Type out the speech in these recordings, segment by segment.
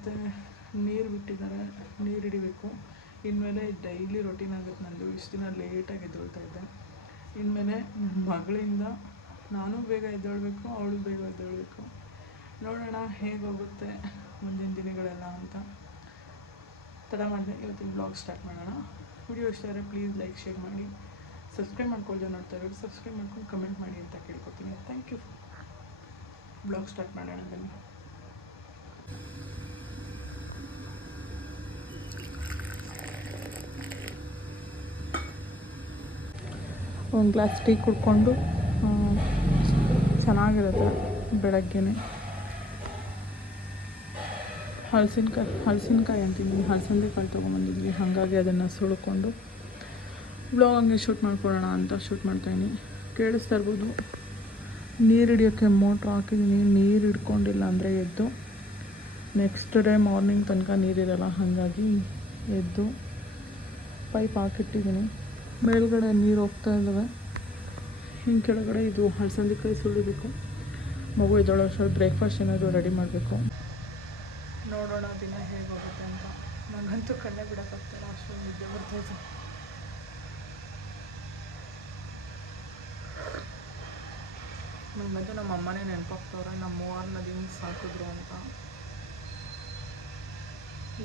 ಮತ್ತು ನೀರು ಬಿಟ್ಟಿದ್ದಾರೆ, ನೀರು ಹಿಡಿಬೇಕು. ಇನ್ಮೇಲೆ ಡೈಲಿ ರೊಟೀನ್ ಆಗುತ್ತೆ ನಂದು. ಇಷ್ಟು ದಿನ ಲೇಟಾಗಿ ಎದ್ದೇಳ್ತಾ ಇದ್ದೆ. ಇನ್ಮೇಲೆ ನನ್ನ ಮಗಳಿಂದ ನಾನು ಬೇಗ ಎದ್ದೇಳಬೇಕು, ಅವಳು ಬೇಗ ಎದ್ದೇಳಬೇಕು. ನೋಡೋಣ ಹೇಗೋಗುತ್ತೆ ಮುಂದಿನ ದಿನಗಳೆಲ್ಲ ಅಂತ. ತಡ ಮಾಡಿದೆ ಇವತ್ತಿನ ಬ್ಲಾಗ್ ಸ್ಟಾರ್ಟ್ ಮಾಡೋಣ. ವಿಡಿಯೋ ಇಷ್ಟ ಆದರೆ ಪ್ಲೀಸ್ ಲೈಕ್ ಶೇರ್ ಮಾಡಿ, ಸಬ್ಸ್ಕ್ರೈಬ್ ಮಾಡ್ಕೊಳ್ಳಿ. ನೋಡ್ತಾ ಇರೋರು ಸಬ್ಸ್ಕ್ರೈಬ್ ಮಾಡ್ಕೊಂಡು ಕಮೆಂಟ್ ಮಾಡಿ ಅಂತ ಕೇಳ್ಕೊತೀನಿ. Thank you. ಬ್ಲಾಗ್ ಸ್ಟಾರ್ಟ್ ಮಾಡೋಣ ಬನ್ನಿ. ಒಂದು ಗ್ಲಾಸ್ ಟೀ ಕುಡ್ಕೊಂಡು ಚೆನ್ನಾಗಿರುತ್ತೆ ಬೆಳಗ್ಗೆ. ಹಲಸಿನಕಾಯಿ ಅಂತೀನಿ, ಹಲಸಂದೆ ಕಾಳು ತೊಗೊಂಬಂದಿದ್ವಿ, ಹಾಗಾಗಿ ಅದನ್ನು ಸುಳ್ಕೊಂಡು ಬ್ಲಾಗ್ ಹಂಗೆ ಶೂಟ್ ಮಾಡ್ಕೊಳ್ಳೋಣ ಅಂತ ಶೂಟ್ ಮಾಡ್ತಾಯಿದ್ದೀನಿ. ಕೇಳಿಸ್ತಾ ಇರ್ಬೋದು, ನೀರು ಹಿಡಿಯೋಕ್ಕೆ ಮೋಟ್ರ್ ಹಾಕಿದ್ದೀನಿ. ನೀರು ಹಿಡ್ಕೊಂಡಿಲ್ಲ ಅಂದರೆ ಎದ್ದು ನೆಕ್ಸ್ಟ್ ಡೇ ಮಾರ್ನಿಂಗ್ ತನಕ ನೀರಿರಲ್ಲ, ಹಾಗಾಗಿ ಎದ್ದು ಪೈಪ್ ಹಾಕಿಟ್ಟಿದ್ದೀನಿ. ಮೇಲ್ಗಡೆ ನೀರು ಹೋಗ್ತಾ ಇದ್ದಾವೆ, ಹಿಂಗೆ ಕೆಳಗಡೆ ಇದು ಹಲಸಂದಿಕಾಯಿ ಸುಳಿಬೇಕು. ಮಗು ಎದ್ದೊಳೋಷ್ಟರಲ್ಲಿ ಬ್ರೇಕ್ಫಾಸ್ಟ್ ಏನಾದರೂ ರೆಡಿ ಮಾಡಬೇಕು. ನೋಡೋಣ ದಿನ ಹೇಗೋಗುತ್ತೆ ಅಂತ. ನನಗಂತೂ ಕಣ್ಣೇ ಬಿಡೋಕ್ಕಾಗ್ತಾಯಿಲ್ಲ, ಅಷ್ಟೊಂದು ನಿದ್ದೆ ಬರ್ತಾಯಿತ್ತು. ನನಗಂತೂ ನಮ್ಮ ಅಮ್ಮನೇ ನೆನಪಾಗ್ತವ್ರೆ, ನಮ್ಮ ಮೂವರನ್ನ ದಿನ ಸಾಕಿದ್ರು ಅಂತ.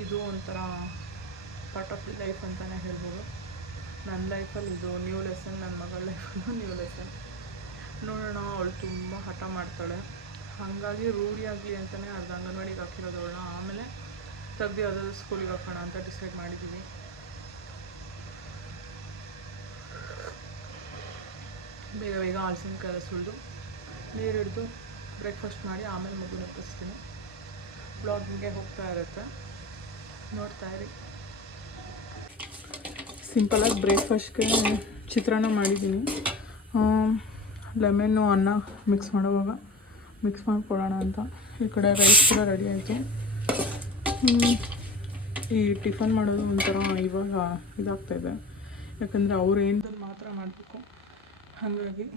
ಇದು ಒಂಥರ ಪಾರ್ಟ್ ಆಫ್ ದಿ ಲೈಫ್ ಅಂತಲೇ ಹೇಳ್ಬೋದು. ನನ್ನ ಲೈಫಲ್ಲಿ ಇದು ನ್ಯೂ ಲೆಸನ್, ನನ್ನ ಮಗಳ ಲೈಫಲ್ಲೂ ನ್ಯೂ ಲೆಸನ್. ನೋಡೋಣ, ಅವಳು ತುಂಬ ಹಠ ಮಾಡ್ತಾಳೆ, ಹಾಗಾಗಿ ರೂಢಿಯಾಗಲಿ ಅಂತಲೇ ಅರ್ಧ ಅಂಗನವಾಡಿಗೆ ಹಾಕಿರೋದು ಅವಳನ್ನ. ಆಮೇಲೆ ತೆಗ್ದು ಯಾವುದಾದ್ರು ಸ್ಕೂಲಿಗೆ ಹಾಕೋಣ ಅಂತ ಡಿಸೈಡ್ ಮಾಡಿದ್ದೀವಿ. ಬೇಗ ಬೇಗ ಹಲಸಿನಕಾಯಿ ಸುಳಿದು ನೀರು ಹಿಡಿದು ಬ್ರೇಕ್ಫಾಸ್ಟ್ ಮಾಡಿ ಆಮೇಲೆ ಮಗು ನೆಪ್ಪಿಸ್ತೀನಿ. ಬ್ಲಾಗಿಂಗೆ ಹೋಗ್ತಾ ಇರುತ್ತೆ, ನೋಡ್ತಾ ಇರಿ. ಸಿಂಪಲಾಗಿ ಬ್ರೇಕ್ಫಾಸ್ಟ್ಗೆ ಚಿತ್ರಾನ್ನ ಮಾಡಿದ್ದೀನಿ. ಲೆಮನ್ನು ಅನ್ನ ಮಿಕ್ಸ್ ಮಾಡುವಾಗ ಮಿಕ್ಸ್ ಮಾಡಿಕೊಡೋಣ ಅಂತ. ಈ ಕಡೆ ರೈಸ್ ಕೂಡ ರೆಡಿ ಆಯಿತು. ಈ ಟಿಫನ್ ಮಾಡೋದು ಒಂಥರ ಇವಾಗ ಇದಾಗ್ತಾಯಿದೆ, ಯಾಕಂದರೆ ಅವ್ರು ಏನದಲ್ಲಿ ಮಾತ್ರ ಮಾಡಬೇಕು. ಹಾಗಾಗಿ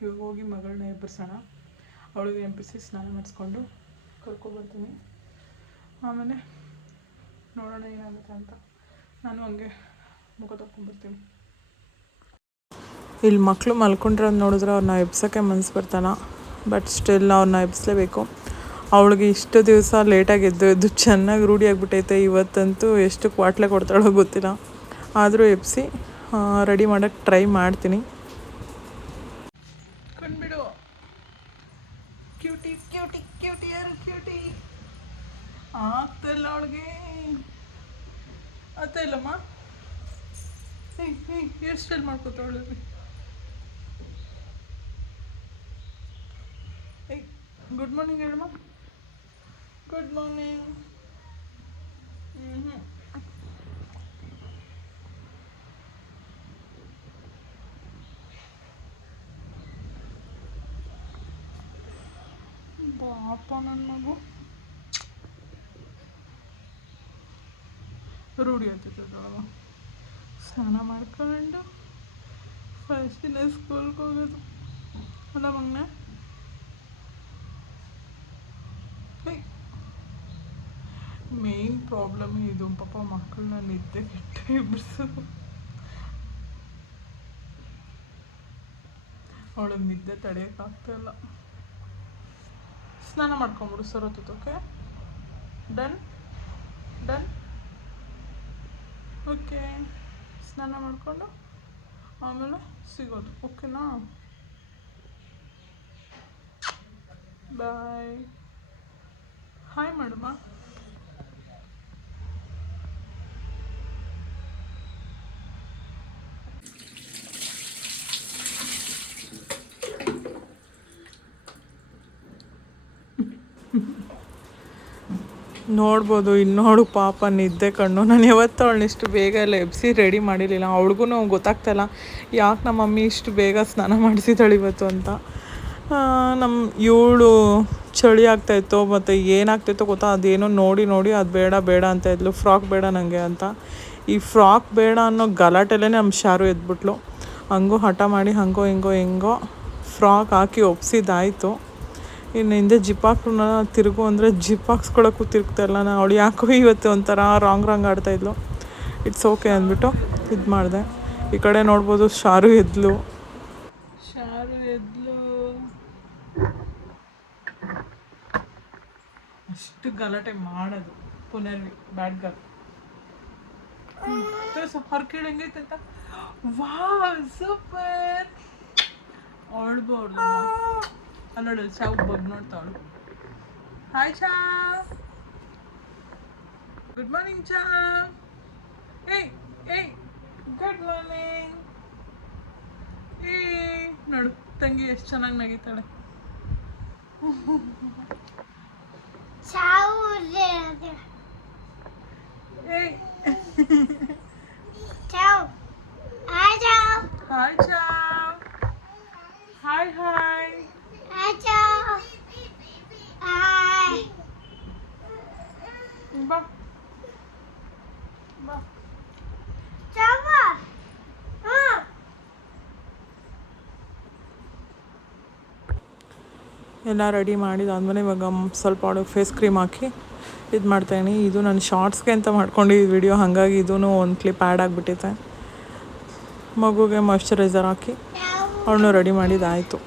ಇವಾಗ ಹೋಗಿ ಮಗಳನ್ನ ಎಬ್ಬರಿಸೋಣ, ಅವಳಿಗೆ ಎಬ್ಬಿಸಿ ಸ್ನಾನ ಮಾಡಿಸ್ಕೊಂಡು ಕರ್ಕೊಬರ್ತೀನಿ. ಆಮೇಲೆ ನೋಡೋಣ ಏನಾಗುತ್ತೆ ಅಂತ. ನಾನು ಹಂಗೆ ಮುಖ ತೊಗೊಂಡ್ಬರ್ತೀನಿ. ಇಲ್ಲಿ ಮಕ್ಕಳು ಮಲ್ಕೊಂಡಿರೋದು ನೋಡಿದ್ರೆ ಅವ್ರನ್ನ ಎಬ್ಸೋಕ್ಕೆ ಮನಸ್ಸು ಬರ್ತಾನ, ಬಟ್ ಸ್ಟಿಲ್ ಅವ್ರನ್ನ ಎಬ್ಬಿಸ್ಲೇಬೇಕು. ಅವಳಿಗೆ ಇಷ್ಟು ದಿವಸ ಲೇಟಾಗಿ ಎದ್ದು ಚೆನ್ನಾಗಿ ರೂಢಿ ಆಗಿಬಿಟ್ಟೈತೆ. ಇವತ್ತಂತೂ ಎಷ್ಟು ಕ್ವಾಟ್ಲೆ ಕೊಡ್ತಾಳೋ ಗೊತ್ತಿಲ್ಲ, ಆದರೂ ಎಬ್ಬಿಸಿ ರೆಡಿ ಮಾಡೋಕ್ಕೆ ಟ್ರೈ ಮಾಡ್ತೀನಿ. ಕಂಡುಬಿಡು, ಕ್ಯೂಟಿ ಕ್ಯೂಟಿ ಕ್ಯೂಟಿ ಯಾರು ಕ್ಯೂಟಿ ಆಗ್ತಾಯಿಲ್ಲ ಅವಳಿಗೆ. ಆಗ್ತಾ ಇಲ್ಲಮ್ಮ, ಹೇರ್ ಸ್ಟೈಲ್ ಮಾಡ್ಕೋತಾವಳು. ಗುಡ್ ಮಾರ್ನಿಂಗ್ ಹೇಳಮ್ಮ, ಗುಡ್ ಮಾರ್ನಿಂಗ್. ಪಾಪ ನನ್ನ ಮಗು ರೂಢಿ ಆಗ್ತೈತದೊಳಗ. ಸ್ನಾನ ಮಾಡ್ಕೊಂಡು ಫಸ್ಟ್ ದಿನ ಸ್ಕೂಲ್ಗೆ ಹೋಗೋದು ಅಲ್ಲ ಮಗನ. ಮೇನ್ ಪ್ರಾಬ್ಲಮ್ ಇದು ಪಾಪ, ಮಕ್ಕಳನ್ನ ನಿದ್ದೆ ಕೆಟ್ಟ ಎಬ್ಬಿಸೋದು. ಅವಳಿಗೆ ನಿದ್ದೆ ತಡೆಯೋಕ್ಕಾಗ್ತಾಯಿಲ್ಲ. ಸ್ನಾನ ಮಾಡ್ಕೊಂಬಿಡು ಸರೋತೈತೆ. Okay, done done. ಓಕೆ, ಸ್ನಾನ ಮಾಡಿಕೊಂಡು ಆಮೇಲೆ ಸಿಗೋದು. ಓಕೆನಾ, ಬಾಯ್. ಹಾಯ್ ಮಾಡಮ್ಮ. ನೋಡ್ಬೋದು, ಇನ್ನೋಡು ಪಾಪ ನಿದ್ದೆ ಕಣ್ಣು. ನಾನು ಯಾವತ್ತೂ ಅವಳನ್ನ ಇಷ್ಟು ಬೇಗ ಎಲ್ಲ ಎಬ್ಸಿ ರೆಡಿ ಮಾಡಿರಲಿಲ್ಲ. ಅವಳಿಗೂ ಗೊತ್ತಾಗ್ತಾಯಿಲ್ಲ ಯಾಕೆ ನಮ್ಮ ಮಮ್ಮಿ ಇಷ್ಟು ಬೇಗ ಸ್ನಾನ ಮಾಡಿಸಿದಾಳೆ ಇವತ್ತು ಅಂತ. ಇವಳು ಚಳಿ ಆಗ್ತಾಯಿತ್ತು ಮತ್ತು ಏನಾಗ್ತಾಯಿತ್ತೋ ಗೊತ್ತಾ, ಅದೇನೋ ನೋಡಿ ಅದು ಬೇಡ ಬೇಡ ಅಂತ ಇದ್ಲು. ಫ್ರಾಕ್ ಬೇಡ ನನಗೆ ಅಂತ. ಈ ಫ್ರಾಕ್ ಬೇಡ ಅನ್ನೋ ಗಲಾಟೆಲೇ ನಮ್ಮ ಶಾರು ಎದ್ಬಿಟ್ಲು. ಹಂಗೂ ಹಠ ಮಾಡಿ ಹೆಂಗೋ ಫ್ರಾಕ್ ಹಾಕಿ ಒಪ್ಸಿದ್ದಾಯಿತು. ಇನ್ನು ಹಿಂದೆ ಜಿಪ್ ಹಾಕ್ನ ತಿರುಗು ಅಂದರೆ ಜಿಪ್ ಹಾಕ್ಸ್ಕೊಳಕ್ಕೂ ತಿರುಗ್ತಾಯಿಲ್ಲ ನಾನು. ಅವಳು ಯಾಕೋ ಇವತ್ತು ಒಂಥರ ರಾಂಗ್ ಆಡ್ತಾಯಿದ್ಲು. ಇಟ್ಸ್ ಓಕೆ ಅಂದ್ಬಿಟ್ಟು ಇದು ಮಾಡಿದೆ. ಈ ಕಡೆ ನೋಡ್ಬೋದು ಶಾರು ಎದ್ಲು. ಅಷ್ಟು ಗಲಾಟೆ ಮಾಡೋದು ಪುನರ್ವಿ ಬ್ಯಾಡ್ ಗರ್ಲ್. ಹೊರಕೇಳಿ ಹೆಂಗೈತೆ ಅಂತ. Wow super. ಅವಳು ಅಲ್ಲೋಡು ಚಾವು ಬಗ್ ನೋಡ್ತಾವಳು. ಹಾಯ್ ಚಾವ್, ಗುಡ್ ಮಾರ್ನಿಂಗ್ ಚಾವ್. ಏಯ್ ಏಯ್ ಗುಡ್ ಮಾರ್ನಿಂಗ್. ನೋಡು ತಂಗಿ ಎಷ್ಟು ಚೆನ್ನಾಗಿ ನಗಿತಾಳೆ. ಏಯ್ ಹಾಯ್ ಚಾವ್. Hi hi. ಬಾ ಬಾ. ಎಲ್ಲ ರೆಡಿ ಮಾಡಿದಾದ್ಮೇಲೆ ಇವಾಗ ಸ್ವಲ್ಪ ಅವಳಿಗೆ ಫೇಸ್ ಕ್ರೀಮ್ ಹಾಕಿ ಇದು ಮಾಡ್ತಾಯಿನಿ. ಇದು ನಾನು ಶಾರ್ಟ್ಸ್ಗೆ ಅಂತ ಮಾಡ್ಕೊಂಡಿದ್ದು ವಿಡಿಯೋ, ಹಾಗಾಗಿ ಇದೂ ಒಂದು ಕ್ಲಿಪ್ ಆ್ಯಡ್ ಆಗಿಬಿಟ್ಟಿದೆ. ಮಗುಗೆ ಮಾಯ್ಶ್ಚರೈಸರ್ ಹಾಕಿ ಅವಳನ್ನು ರೆಡಿ ಮಾಡಿದ್ದಾಯಿತು.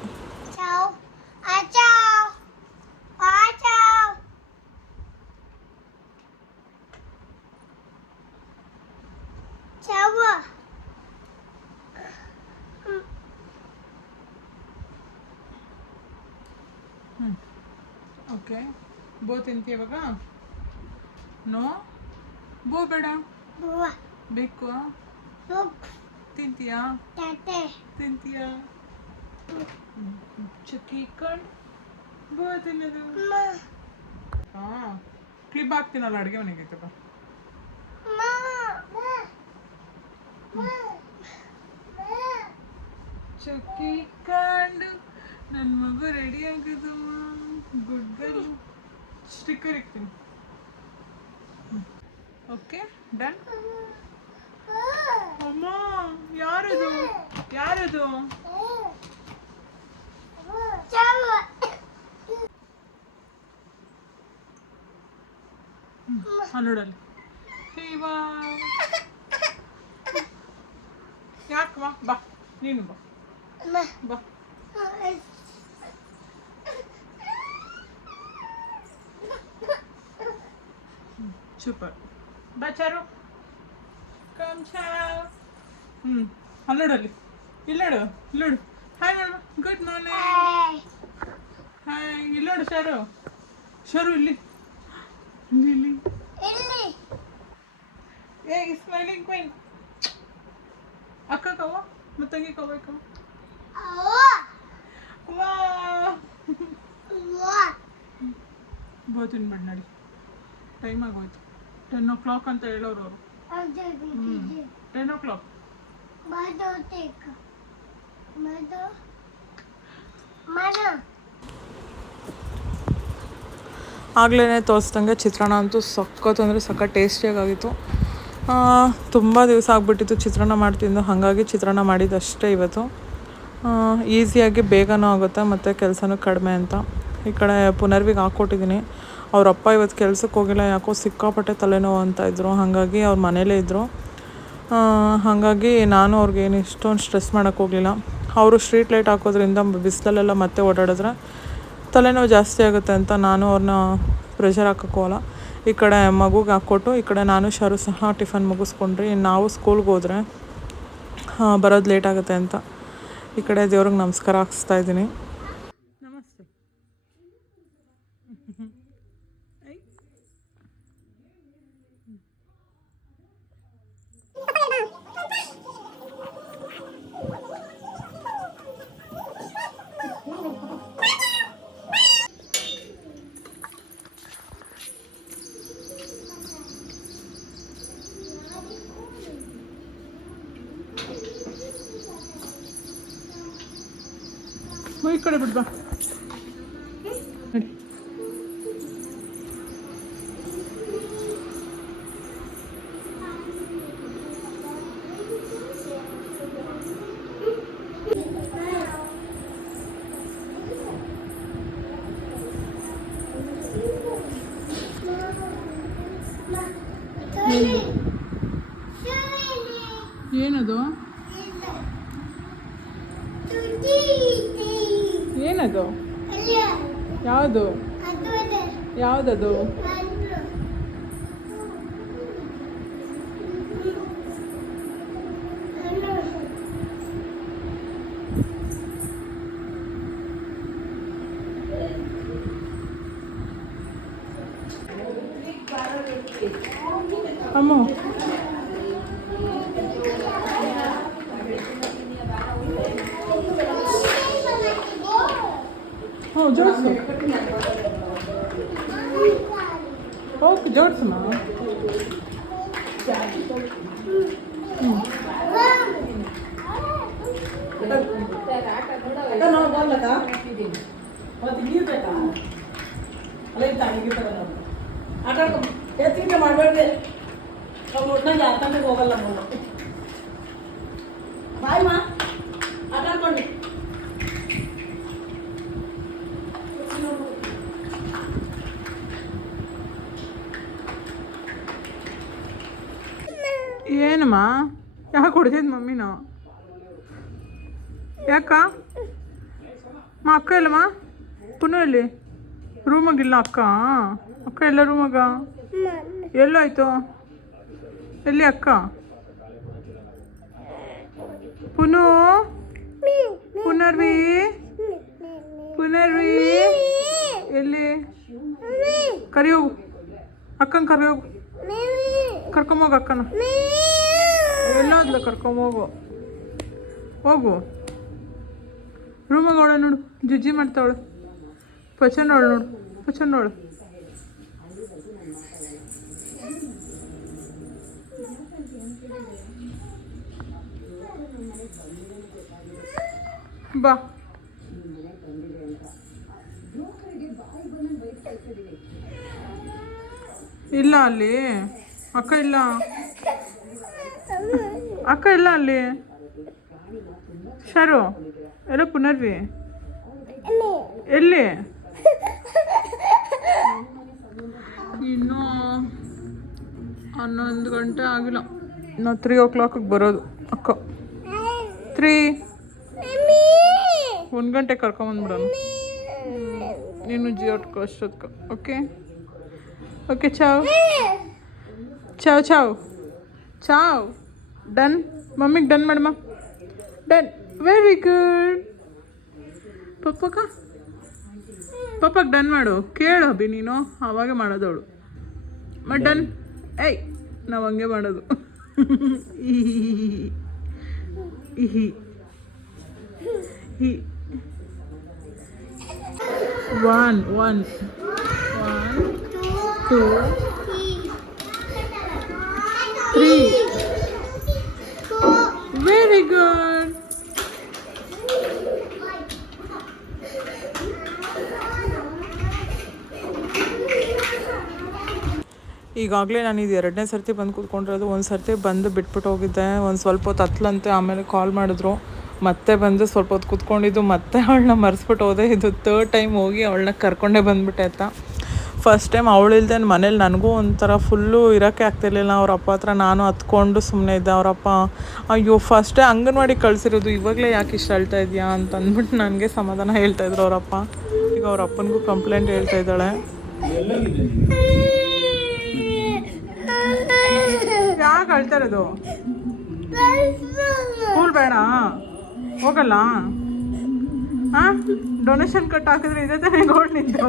ಓಕೆ, ಬೋ ತಿಂತೀಯ ಇವಾಗ? ನೋ ಬೋ ಬೇಡ, ಬೇಕು. ತಿಂತೀಯಾ? ತಿಂತೀಯಾ? ಚಕ್ಕಿ ಕಣ್ ಬೋ ತಿನ್ನೋದು. ಹಾಂ, ಕ್ಲಿಪ್ ಹಾಕ್ತೀನಲ್ಲ ಅಡುಗೆ ಮನೆಗೆ ಐತೆ ಬಾ. ಚಕ್ಕಿ ಕಂಡು ನನ್ನ ಮಗು ರೆಡಿ ಆಗೋದು. Good girl. ಸ್ಟಿಕ್ಕರ್ ಇಕ್ತೀನಿ. Okay done. ಅಮ್ಮ ಯಾರದು ಯಾರದು? ಅಲ್ಲೋಡಲ್ಲಿ ಹೇವಾ. ಯಾಕಮ್ಮ ಬಾ, ನೀನು ಬಾ ಬಾ. ಸೂಪರ್. ಬಾ ಚಾರು, ಕಮ್ ಚಾವ್. ಅಲ್ಲೋಡಲ್ಲಿ ಇಲ್ಲೋಡು ಇಲ್ಲೋಡು. ಹಾಯ್ ಮಾಡ. Good morning. Hi. ಇಲ್ಲೋಡು Sharu. Sharu ಇಲ್ಲಿ ಇಲ್ಲಿ ಇಲ್ಲಿ. ಏ ಸ್ಮೈಲಿಂಗ್ ಕ್ವೀನ್. ಅಕ್ಕ ಕವ್ವ ಮತ್ತಂಗಿ ಕವ್ವ ಕವ್ವ. ಬೋತಿನ ಬಣ್ಣ ನಡಿ. ಟೈಮ್ ಆಗೋಯ್ತು. 10 o'clock ಅಂತ ಹೇಳೋರು ಅವರು. 10 o'clock. ಆಗಲೇ ತೋರಿಸ್ದಂಗೆ ಚಿತ್ರಾನ್ನ ಅಂತೂ ಸಖತ್ತು ಅಂದರೆ ಸಖತ್ ಟೇಸ್ಟಿಯಾಗಿತ್ತು. ತುಂಬ ದಿವಸ ಆಗಿಬಿಟ್ಟಿತ್ತು ಚಿತ್ರಾನ್ನ ಮಾಡ್ತಿದ್ದು, ಹಾಗಾಗಿ ಚಿತ್ರಾನ್ನ ಮಾಡಿದ್ದಷ್ಟೇ ಇವತ್ತು. ಈಸಿಯಾಗಿ ಬೇಗನೂ ಆಗುತ್ತೆ ಮತ್ತು ಕೆಲಸನೂ ಕಡಿಮೆ ಅಂತ. ಈ ಕಡೆ ಪುನರ್ವಿಗೆ ಹಾಕ್ಕೊಟ್ಟಿದ್ದೀನಿ. ಅವರಪ್ಪ ಇವತ್ತು ಕೆಲ್ಸಕ್ಕೆ ಹೋಗಿಲ್ಲ, ಯಾಕೋ ಸಿಕ್ಕಾಪಟ್ಟೆ ತಲೆನೋವು ಅಂತ ಇದ್ದರು. ಹಾಗಾಗಿ ಅವ್ರು ಮನೇಲೇ ಇದ್ದರು. ಹಾಗಾಗಿ ನಾನು ಅವ್ರಿಗೇನು ಇಷ್ಟೊಂದು ಸ್ಟ್ರೆಸ್ ಮಾಡೋಕ್ಕೆ ಹೋಗಲಿಲ್ಲ. ಅವರು ಸ್ಟ್ರೀಟ್ ಲೈಟ್ ಹಾಕೋದ್ರಿಂದ ಬಿಸಿಲಲ್ಲೆಲ್ಲ ಮತ್ತೆ ಓಡಾಡಿದ್ರೆ ತಲೆನೋವು ಜಾಸ್ತಿ ಆಗುತ್ತೆ ಅಂತ ನಾನು ಅವ್ರನ್ನ ಪ್ರೆಷರ್ ಹಾಕೋಕ್ಕೆ ಹೋಗಲ್ಲ. ಈ ಕಡೆ ಮಗುಗೆ ಹಾಕ್ಕೊಟ್ಟು ಈ ಕಡೆ ನಾನು ಶಾರು ಸಹ ಟಿಫನ್ ಮುಗಿಸ್ಕೊಂಡ್ರಿ. ನಾವು ಸ್ಕೂಲ್ಗೆ ಹೋದರೆ ಬರೋದು ಲೇಟ್ ಆಗುತ್ತೆ ಅಂತ ಈ ಕಡೆ ದೇವ್ರಿಗೆ ನಮಸ್ಕಾರ ಹಾಕ್ಸ್ತಾ ಇದ್ದೀನಿ. ನಮಸ್ತೆ. ಈ ಕಡೆ ಬಿಡ್ಬಾ. ಏನದು ಏನದು ಯಾವುದು ಯಾವುದದು ಅಮ್ಮ ಹ್ಞೂ ಜೋಡಿಸು ಓಕೆ ಜೋಡಿಸಮ್ಮ ಹ್ಞೂ ಎತ್ತಿಗೆ ಮಾಡಬೇಡ್ರಿ ಅವ್ರು ಒಟ್ಟಿನಲ್ಲಿ ಯಾಕಂದ್ರೆ ಹೋಗಲ್ಲ ಮಗು ಬಾಯ್ ಮಾ ಆಟ ಆಡ್ಕೊಂಡು ಏನಮ್ಮ ಯಾಕೆ ಹೊಡೆದಿದ್ದು ಮಮ್ಮಿನ ಯಾಕ ಅಕ್ಕ ಇಲ್ಲಮ್ಮ ಪುನಃ ಎಲ್ಲಿ ರೂಮಾಗಿಲ್ಲ ಅಕ್ಕ ಅಕ್ಕ ಎಲ್ಲ ರೂಮಾಗ ಎಲ್ಲಾಯ್ತು ಎಲ್ಲಿ ಅಕ್ಕ ಪುನರ್ವಿ ಎಲ್ಲಿ ಕರಿ ಹೋಗು ಅಕ್ಕನ ಕರಿ ಹೋಗು ಕರ್ಕೊಂಬೋಗು ಅಕ್ಕನ ಎಲ್ಲಾದ್ಲ ಕರ್ಕೊಂಬೋಗು ಹೋಗು ರೂಮಾಗ ಅವಳ ನೋಡು ಜುಜ್ಜಿ ಮಾಡ್ತಾವಳು ಪಚನೋಳು ನೋಡು ಪಚನೋಳು ಬಾ ಇಲ್ಲ ಅಲ್ಲಿ ಅಕ್ಕ ಇಲ್ಲ ಅಕ್ಕ ಇಲ್ಲ ಅಲ್ಲಿ ಶರು ಎಲ್ಲ ಪುನರ್ವಿ ಎಲ್ಲಿ ಇನ್ನೂ 11 ಗಂಟೆ ಆಗಿಲ್ಲ ನಾವು 3 o'clock ಬರೋದು ಅಕ್ಕ 1 ಗಂಟೆ ಕರ್ಕೊಂಬಂದ್ಬಿಡೋಣ ನೀನು ಜಿಯೋಟ್ಕೊ ಅಷ್ಟೊತ್ಕ ಓಕೆ ಓಕೆ ಚಾವ್ ಚಾವ್ ಚಾವ್ ಚಾವ್ ಡನ್ ಮಮ್ಮಿಗೆ ಡನ್ ಮಾಡಮ್ಮ ಡನ್ ವೆರಿ ಗುಡ್ ಪಪ್ಪಗೆ ಡನ್ ಮಾಡು ಕೇಳು ಅಭಿ ನೀನು ಆವಾಗೆ ಮಾಡೋದವಳು ಡನ್ ಏಯ್ ನಾವು ಹಂಗೆ ಮಾಡೋದು ಇಹಿ 1 2 3 ವೆರಿ ಗುಡ್ ಈಗಾಗಲೇ ನಾನು ಇದು 2ನೇ ಸರ್ತಿ ಬಂದು ಕೂತ್ಕೊಂಡಿರೋದು. ಒಂದು ಸರ್ತಿ ಬಂದು ಬಿಟ್ಬಿಟ್ಟು ಹೋಗಿದ್ದೆ, ಒಂದು ಸ್ವಲ್ಪ ಹೊತ್ತು ಹತ್ಲಂತೆ, ಆಮೇಲೆ ಕಾಲ್ ಮಾಡಿದ್ರು, ಮತ್ತೆ ಬಂದು ಸ್ವಲ್ಪ ಹೊತ್ತು ಕೂತ್ಕೊಂಡಿದ್ದು, ಮತ್ತೆ ಅವಳನ್ನ ಮರೆಸ್ಬಿಟ್ಟು ಹೋದೆ. ಇದು 3rd ಟೈಮ್ ಹೋಗಿ ಅವಳನ್ನ ಕರ್ಕೊಂಡೇ ಬಂದುಬಿಟ್ಟೆ ಆಯ್ತಾ. ಫಸ್ಟ್ ಟೈಮ್ ಅವಳಿಲ್ದೆ ಮನೇಲಿ ನನಗೂ ಒಂಥರ ಫುಲ್ಲು ಇರೋಕ್ಕೆ ಆಗ್ತಿರ್ಲಿಲ್ಲ. ಅವ್ರ ಅಪ್ಪ ಹತ್ರ ನಾನು ಹತ್ಕೊಂಡು ಸುಮ್ಮನೆ ಇದ್ದೆ. ಅವರಪ್ಪ ಅಯ್ಯೋ ಫಸ್ಟೇ ಅಂಗನವಾಡಿ ಕಳಿಸಿರೋದು, ಇವಾಗಲೇ ಯಾಕೆ ಇಷ್ಟು ಅಳ್ತಾ ಇದೆಯಾ ಅಂತ ಅಂದ್ಬಿಟ್ಟು ನನಗೆ ಸಮಾಧಾನ ಹೇಳ್ತಾಯಿದ್ರು ಅವರಪ್ಪ. ಈಗ ಅವ್ರ ಅಪ್ಪನಿಗೂ ಕಂಪ್ಲೇಂಟ್ ಹೇಳ್ತಾ ಇದ್ದಾಳೆ. ಯಾಕೆ ಅಳ್ತಾ ಇರೋದು? ಸ್ಕೂಲ್ ಬೇಡ ಹೋಗಲ್ಲ? ಹಾಂ, ಡೊನೇಷನ್ ಕಟ್ ಹಾಕಿದ್ರೆ ಇದೇ ತಾನೇ ಗೋಲ್ಡ್ ನಿಂತು.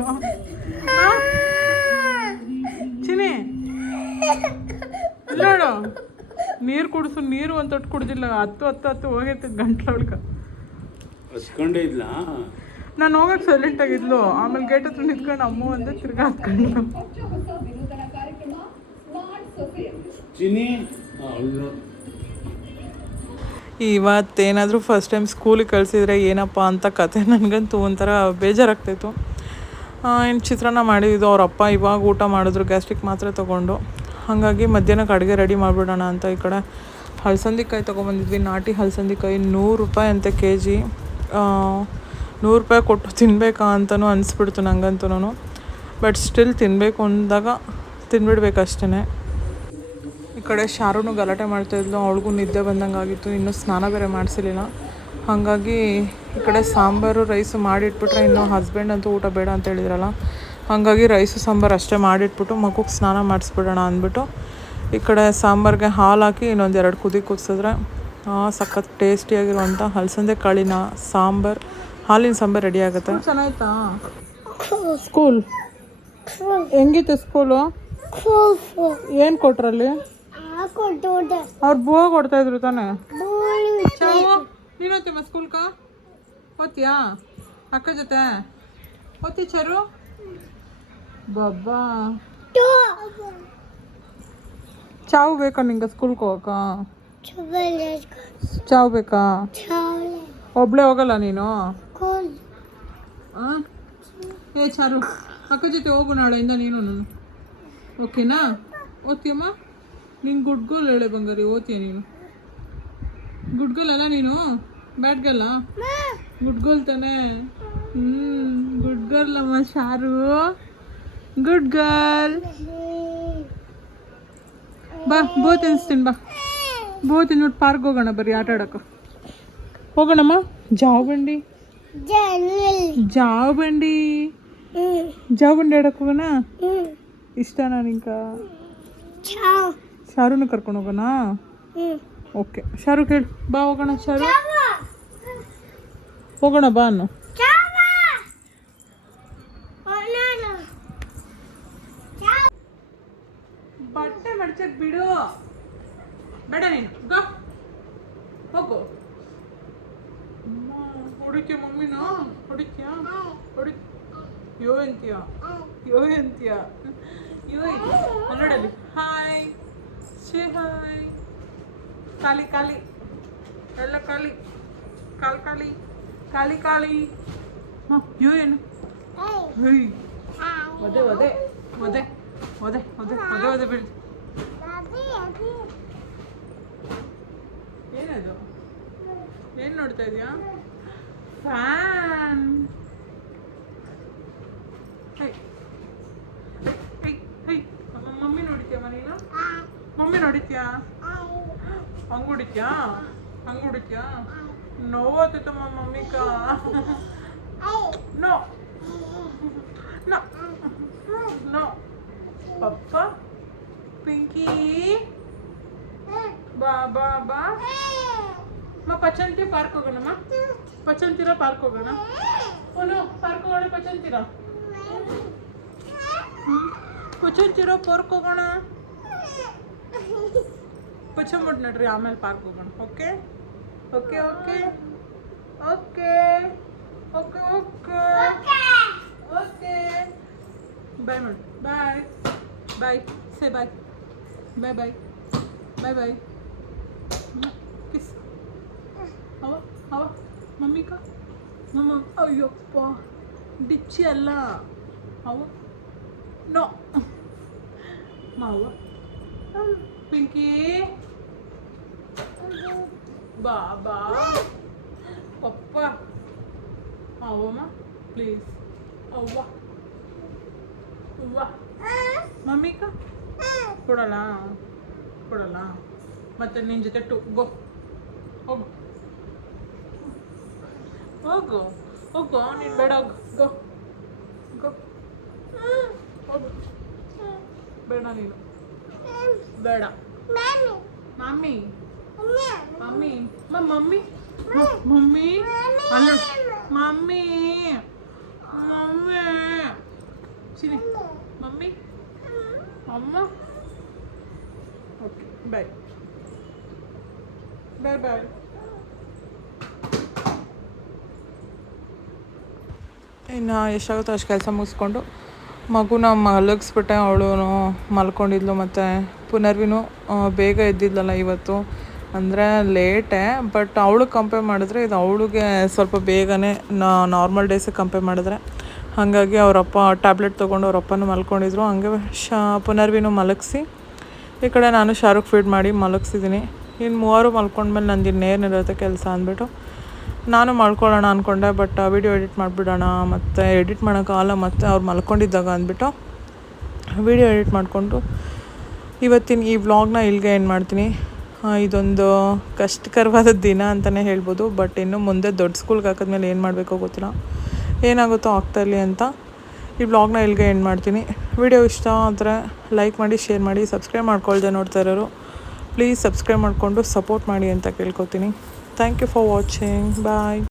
ಚಿನಿ ನೋಡು, ನೀರು ಕುಡಿಸು. ನೀರು ಒಂದು ತೊಟ್ಟು ಕುಡ್ದಿಲ್ಲ. ಹತ್ತು ಹೋಗೈತೆ ಗಂಟ್ಲೊಳಗೆ. ನಾನು ಹೋಗಕ್ಕೆ ಸೈಲೆಂಟ್ ಆಗಿದ್ಲು. ಆಮೇಲೆ ಗೇಟ್ ಹತ್ರ ನಿಂತ್ಕೊಂಡು ಅಮ್ಮ ಒಂದೇ ತಿರ್ಗಾ ಹತ್ಕೊಂಡು. ಇವತ್ತೇನಾದರೂ ಫಸ್ಟ್ ಟೈಮ್ ಸ್ಕೂಲಿಗೆ ಕಳಿಸಿದ್ರೆ ಏನಪ್ಪ ಅಂತ ಕತೆ ನನಗಂತೂ ಒಂಥರ ಬೇಜಾರಾಗ್ತಾಯಿತ್ತು. ಇನ್ನು ಚಿತ್ರಾನ್ನ ಮಾಡಿದ್ದು ಅವ್ರ ಅಪ್ಪ ಇವಾಗ ಊಟ ಮಾಡಿದ್ರು, ಗ್ಯಾಸ್ಟ್ರಿಕ್ ಮಾತ್ರೆ ತೊಗೊಂಡು. ಹಾಗಾಗಿ ಮಧ್ಯಾಹ್ನಕ್ಕೆ ಅಡುಗೆ ರೆಡಿ ಮಾಡಿಬಿಡೋಣ ಅಂತ ಈ ಕಡೆ ಹಲಸಂದಿಕಾಯಿ ತೊಗೊಂಬಂದಿದ್ವಿ. ನಾಟಿ ಹಲಸಂದಿಕಾಯಿ 100 ರೂಪಾಯಿ ಅಂತೆ kg. 100 ರೂಪಾಯಿ ಕೊಟ್ಟು ತಿನ್ನಬೇಕಾ ಅಂತಲೂ ಅನಿಸ್ಬಿಡ್ತು ನನಗಂತೂ. ಬಟ್ ಸ್ಟಿಲ್ ತಿನ್ನಬೇಕು ಅಂದಾಗ ತಿಂದ್ಬಿಡ್ಬೇಕಷ್ಟೇ. ಈ ಕಡೆ ಶಾರುನು ಗಲಾಟೆ ಮಾಡ್ತಾಯಿದ್ಲು, ಅವಳಿಗೂ ನಿದ್ದೆ ಬಂದಂಗೆ ಆಗಿತ್ತು, ಇನ್ನೂ ಸ್ನಾನ ಬೇರೆ ಮಾಡಿಸಿರಲಿಲ್ಲ. ಹಾಗಾಗಿ ಈ ಕಡೆ ಸಾಂಬಾರು ರೈಸು ಮಾಡಿಟ್ಬಿಟ್ರೆ ಇನ್ನೂ ಹಸ್ಬೆಂಡ್ ಅಂತೂ ಊಟ ಬೇಡ ಅಂತ ಹೇಳಿದ್ರಲ್ಲ, ಹಾಗಾಗಿ ರೈಸು ಸಾಂಬಾರು ಅಷ್ಟೇ ಮಾಡಿಟ್ಬಿಟ್ಟು ಮಗುಗೆ ಸ್ನಾನ ಮಾಡಿಸ್ಬಿಡೋಣ ಅಂದ್ಬಿಟ್ಟು ಈ ಕಡೆ ಸಾಂಬಾರಿಗೆ ಹಾಲು ಹಾಕಿ ಇನ್ನೊಂದು 2 ಕುದಿ ಕುದಿಸಿದ್ರೆ ಸಖತ್ ಟೇಸ್ಟಿಯಾಗಿರುವಂಥ ಹಲಸಂದೆ ಕಾಳಿನ ಸಾಂಬಾರು, ಹಾಲಿನ ಸಾಂಬಾರು ರೆಡಿ ಆಗುತ್ತೆ. ಚೆನ್ನಾಯ್ತಾ ಸ್ಕೂಲ್? ಹೆಂಗಿತ್ತು ಸ್ಕೂಲು? ಏನು ಕೊಟ್ರಲ್ಲಿ? ಅವ್ರು ಬೋ ಕೊಡ್ತಾಯಿದ್ರು ತಾನೆ. ಚಾವು ನೀನು ಓದ್ತೀಮ್ಮ ಸ್ಕೂಲ್ಕ? ಓದ್ತೀಯಾ ಅಕ್ಕ ಜೊತೆ? ಓದ್ತಿ ಚಾರು? ಬಾಬಾ ಚಾವು ಬೇಕಾ ನಿಂಗೆ ಸ್ಕೂಲ್ಗೆ ಹೋಗಕ್ಕ? ಚಾವು ಬೇಕಾ? ಒಬ್ಳೆ ಹೋಗಲ್ಲ ನೀನು? ಏ ಚಾರು ಅಕ್ಕ ಜೊತೆ ಹೋಗು ನಾಳೆಯಿಂದ ನೀನು. ನಾನು ಓಕೆನಾ? ಓದ್ತೀಯಮ್ಮ? ನೀನು ಗುಡ್ ಗರ್ಲ್ ಹೇಳೆ ಬಂಗಾರಿ, ಓದ್ತೀಯ ನೀನು? ಗುಡ್ ಗರ್ಲ್ ಅಲ್ಲ ನೀನು? ಬ್ಯಾಡ್ ಗರ್ಲ? ಗುಡ್ ಗರ್ಲ್ ತಾನೇ? ಗುಡ್ ಗರ್ಲ್ ಅಮ್ಮ ಶಾರು, ಗುಡ್ ಗರ್ಲ್. ಬಾ ಬೋ ತಿನ್ನಿಸ್ತೀನಿ, ಬಾ ಬೋ ತಿನ್ಬಿಟ್ಟು ಪಾರ್ಕ್ ಹೋಗೋಣ, ಬರ್ರಿ ಆಟ ಆಡೋಕೆ ಹೋಗೋಣಮ್ಮ. ಜಾವ್ ಬಂಡಿ ಜಾವ್ ಬಂಡಿ ಜಾವ್ ಬಂಡಿ ಆಡೋಕೆ ಹೋಗೋಣ. ಇಷ್ಟನಾ ನಿಂಕ? ಶಾರುನ ಕರ್ಕೊಂಡು ಹೋಗೋಣ? ಓಕೆ ಶಾರು ಕೇಳು, ಬಾ ಹೋಗೋಣ. ಶಾರು ಹೋಗೋಣ ಬಾ ಅನ್ನು. ಬಟ್ಟೆ ಮಡ್ಚಕ್ ಬಿಡು, ಬೇಡ ನೀನು ಗೋ ಹೋಗು. ಹೊಡಿತೀಯ ಮಮ್ಮಿನ? ಹೊಡಿತೀಯ? ಯೋ ಅಂತೀಯ? ಯೋ ಅಂತೀಯ? ಯೋ ನೋಡಲಿ. ಹಾಯ್ ಶೇ ಹಾಯ್. ಕಾಲಿ ಕಾಲಿ ಎಲ್ಲ ಕಾಲಿ, ಕಾಲಿ ಕಾಲಿ ಕಾಲಿ ಕಾಲಿ. ಹಾಂ ಯೋ ಏನು? ಹೇಯ್ ಒದೆ ಒದೆ ಒದೆ ಒದೆ ಒದೆ ಒದೆ ಒದೆ ಬಿಡಿ. ಏನದು? ಏನು ನೋಡ್ತಾ ಇದೆಯಾ? ಫ್ಯಾನ್. ಮಮ್ಮಿ ನೋಡಿದ್ಯಾ ನೀನು? ಮಮ್ಮಿ ನೋಡಿದ್ಯಾ? ಹಂಗೆ ಹೊಡಿತ್ಯಾ? ಹಂಗೆ ಹೊಡಿತ್ಯಾ? ನೋವಾಗ್ತೈತಮ್ಮ ಮಮ್ಮಿಗ. ನೋ ನೋ ನೋ ಪಪ್ಪ ಪಿಂಕಿ ಬಾ ಬಾ ಬಾ. ಪಚಂತಿ ಪಾರ್ಕ್ ಹೋಗೋಣಮ್ಮ. ಪಚಂತಿರ ಪಾರ್ಕ್ ಹೋಗೋಣ. ಓನು ಪಾರ್ಕ್ ಹೋಗೋಣ. ಪಚಂತಿರ ಪಚಂತಿರ ಪಾರ್ಕ್ ಹೋಗೋಣ. ಪಚಂಬಿಟ್ಟು ನಡ್ರಿ, ಆಮೇಲೆ ಪಾರ್ಕ್ ಹೋಗೋಣ. Okay okay okay okay okay okay okay. Bye ಮಾಡಿ. ಬಾಯ್ ಬಾಯ್ ಸೇ ಬಾಯ್. ಬಾಯ್ ಬಾಯ್ ಬಾಯ್ ಬಾಯ್. ಕಿಸ್ ಅವ ಅವ ಮಮ್ಮಿ ಕಾ ಮಮ್ಮ. ಅಯ್ಯಪ್ಪ ಡಿಚ್ಚಿ ಅಲ್ಲ ಅವ. ನೋ ಮಾವ. ಪಿಂಕಿ ಬಾ ಬಾ ಪಪ್ಪ. ಅವಮ್ಮ ಪ್ಲೀಸ್. ಅವ್ವ ಅವ್ವ ಮಮ್ಮಿ ಕಾ ಕೊಡಲ್ಲ ಕೊಡಲ್ಲ. ಮತ್ತೆ ನಿನ್ನ ಜೊತೆ ಗೋ ಹೋಗು ಹೋಗು ಹೋಗು. ನೀನು ಬೇಡ ಹೋಗು. ಗೋ ಗೋ ಹೋಗು. ಬೇಡ ನೀನು ಬೇಡ. ಮಮ್ಮಿ ಮಮ್ಮಿ ಮಮ್ಮಿ ಮಮ್ಮಿ ಅಲ್ಲ ಮಮ್ಮಿ ಮಮ್ಮಿ ಚಿನಿ ಮಮ್ಮಿ ಅಮ್ಮ. ಓಕೆ ಬಾಯ್ ಬಾಯ್ ಬಾಯ್. ಇನ್ನು ಎಷ್ಟಾಗುತ್ತೋ ಅಷ್ಟು ಕೆಲಸ ಮುಗಿಸ್ಕೊಂಡು ಮಗುನ ಮಲಗಿಸ್ಬಿಟ್ಟೆ. ಅವಳು ಮಲ್ಕೊಂಡಿದ್ಲು. ಮತ್ತು ಪುನರ್ವಿನೂ ಬೇಗ ಎದ್ದಿದ್ಲಲ್ಲ ಇವತ್ತು, ಅಂದರೆ ಲೇಟೇ. ಬಟ್ ಅವಳಿಗೆ ಕಂಪೇರ್ ಮಾಡಿದ್ರೆ ಇದು ಅವಳಿಗೆ ಸ್ವಲ್ಪ ಬೇಗನೆ ನಾರ್ಮಲ್ ಡೇಸಿಗೆ ಕಂಪೇರ್ ಮಾಡಿದ್ರೆ. ಹಾಗಾಗಿ ಅವರಪ್ಪ ಟ್ಯಾಬ್ಲೆಟ್ ತೊಗೊಂಡು ಅವರಪ್ಪನೂ ಮಲ್ಕೊಂಡಿದ್ರು. ಹಂಗೆ ಪುನರ್ವಿನೂ ಮಲಗಿಸಿ ಈ ಕಡೆ ನಾನು ಶಾರುಖ್ ಫೀಡ್ ಮಾಡಿ ಮಲಗಿಸಿದ್ದೀನಿ. ಇನ್ನು ಮೂವರು ಮಲ್ಕೊಂಡ್ಮೇಲೆ ನಂದು ಇನ್ನೇನಿರುತ್ತೆ ಕೆಲಸ ಅಂದ್ಬಿಟ್ಟು ನಾನು ಮಾಡ್ಕೊಳ್ಳೋಣ ಅಂದ್ಕೊಂಡೆ. ಬಟ್ ವಿಡಿಯೋ ಎಡಿಟ್ ಮಾಡಿಬಿಡೋಣ, ಮತ್ತು ಎಡಿಟ್ ಮಾಡೋಕ್ಕಾಗಲ್ಲ ಮತ್ತು ಅವ್ರು ಮಲ್ಕೊಂಡಿದ್ದಾಗ ಅಂದ್ಬಿಟ್ಟು ವಿಡಿಯೋ ಎಡಿಟ್ ಮಾಡಿಕೊಂಡು ಇವತ್ತಿನ ಈ ವ್ಲಾಗ್ನ ಇಲ್ಲಿಗೆ ಎಂಡ್ ಮಾಡ್ತೀನಿ. ಇದೊಂದು ಕಷ್ಟಕರವಾದ ದಿನ ಅಂತಲೇ ಹೇಳ್ಬೋದು. ಬಟ್ ಇನ್ನು ಮುಂದೆ ದೊಡ್ಡ ಸ್ಕೂಲ್ಗೆ ಹಾಕಿದ್ಮೇಲೆ ಏನು ಮಾಡಬೇಕೋ ಗೊತ್ತಿಲ್ಲ, ಏನಾಗುತ್ತೋ ಆಗ್ತಾಯಿರಲಿ ಅಂತ ಈ ವ್ಲಾಗ್ನ ಇಲ್ಲಿಗೆ ಎಂಡ್ ಮಾಡ್ತೀನಿ. ವಿಡಿಯೋ ಇಷ್ಟ ಆದರೆ ಲೈಕ್ ಮಾಡಿ, ಶೇರ್ ಮಾಡಿ, ಸಬ್ಸ್ಕ್ರೈಬ್ ಮಾಡ್ಕೊಳ್ದೆ ನೋಡ್ತಾ ಇರೋರು ಪ್ಲೀಸ್ ಸಬ್ಸ್ಕ್ರೈಬ್ ಮಾಡಿಕೊಂಡು ಸಪೋರ್ಟ್ ಮಾಡಿ ಅಂತ ಕೇಳ್ಕೊತೀನಿ. Thank you for watching. Bye.